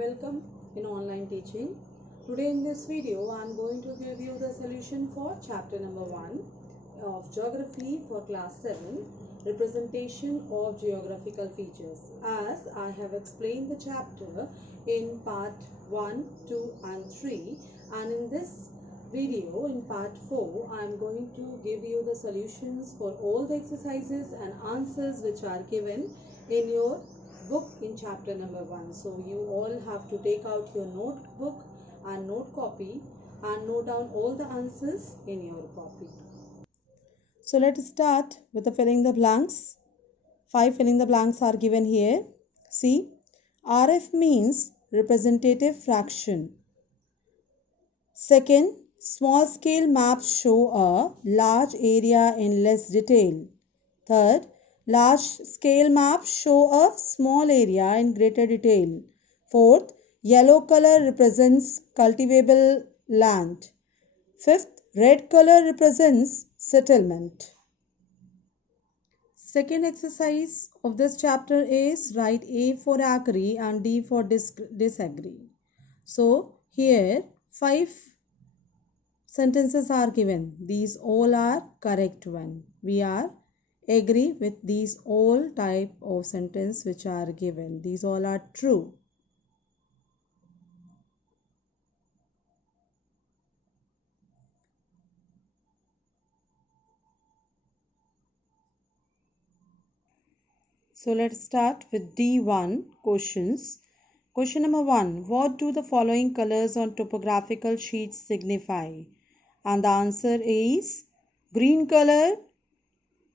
Welcome in online teaching. Today in this video I am going to give you the solution for chapter number 1 of geography for class 7, representation of geographical features. As I have explained the chapter in part 1, 2 and 3, and in this video in part 4 I am going to give you the solutions for all the exercises and answers which are given in your book in chapter number 1. So you all have to take out your notebook and note copy and note down all the answers in your copy. So let's start with the filling the blanks. 5 filling the blanks are given here. See, RF means representative fraction. Second, small scale maps show a large area in less detail. Third, large scale maps show a small area in greater detail. Fourth, yellow color represents cultivable land. Fifth, red color represents settlement. Second exercise of this chapter is write A for agree and D for disagree. So here 5 sentences are given. These all are correct one. We are agree with these all type of sentence which are given. These all are true. So let's start with D1 questions. Question number 1. What do the following colors on topographical sheets signify? And the answer is green color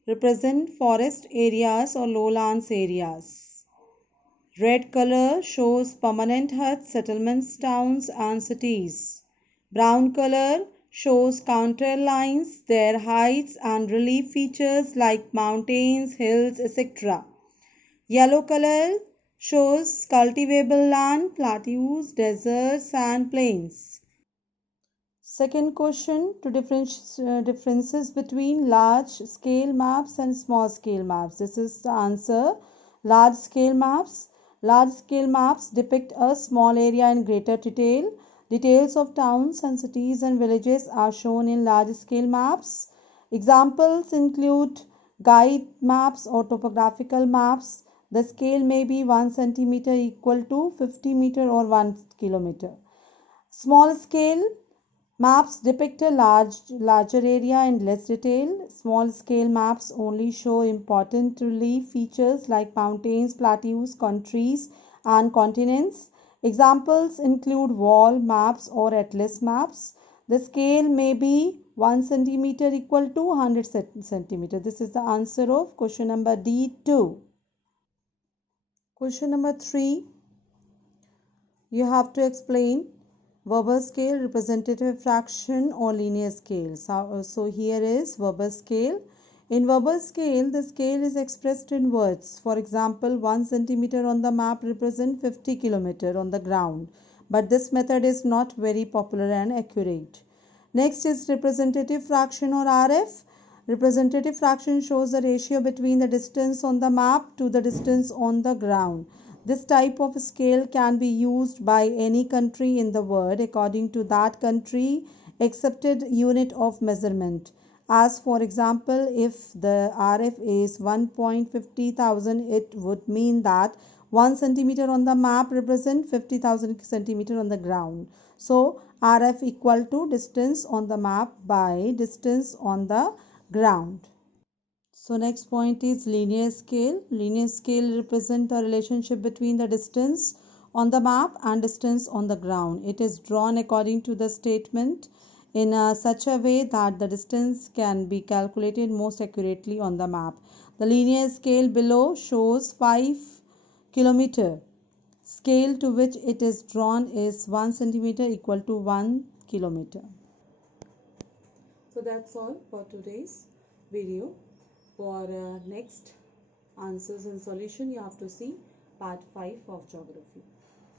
represent forest areas or lowlands areas. Red color shows permanent huts, settlements, towns and cities. Brown color shows contour lines, their heights and relief features like mountains, hills, etc. Yellow color shows cultivable land, plateaus, deserts and plains. Second question, to differences between large scale maps and small scale maps. This is the answer. Large scale maps. Large scale maps depict a small area in greater detail. Details of towns and cities and villages are shown in large scale maps. Examples include guide maps or topographical maps. The scale may be 1 centimeter equal to 50 meter or 1 kilometer. Small scale maps depict a larger area in less detail. Small scale maps only show important relief features like mountains, plateaus, countries and continents. Examples include wall maps or atlas maps. The scale may be 1 centimeter equal to 100 centimeter. This is the answer of question number D2. Question number 3. You have to explain verbal scale, representative fraction or linear scale. So here is verbal scale. In verbal scale, the scale is expressed in words. For example, 1 centimeter on the map represents 50 kilometer on the ground. But this method is not very popular and accurate. Next is representative fraction or RF. Representative fraction shows the ratio between the distance on the map to the distance on the ground. This type of scale can be used by any country in the world according to that country accepted unit of measurement. As for example, if the RF is 1.50,000, it would mean that 1 centimeter on the map represents 50,000 centimeter on the ground. So RF equal to distance on the map by distance on the ground. So next point is linear scale. Linear scale represents the relationship between the distance on the map and distance on the ground. It is drawn according to the statement in such a way that the distance can be calculated most accurately on the map. The linear scale below shows 5 kilometer. Scale to which it is drawn is 1 centimeter equal to 1 kilometer. So that's all for today's video. For next answers and solution, you have to see part 5 of geography.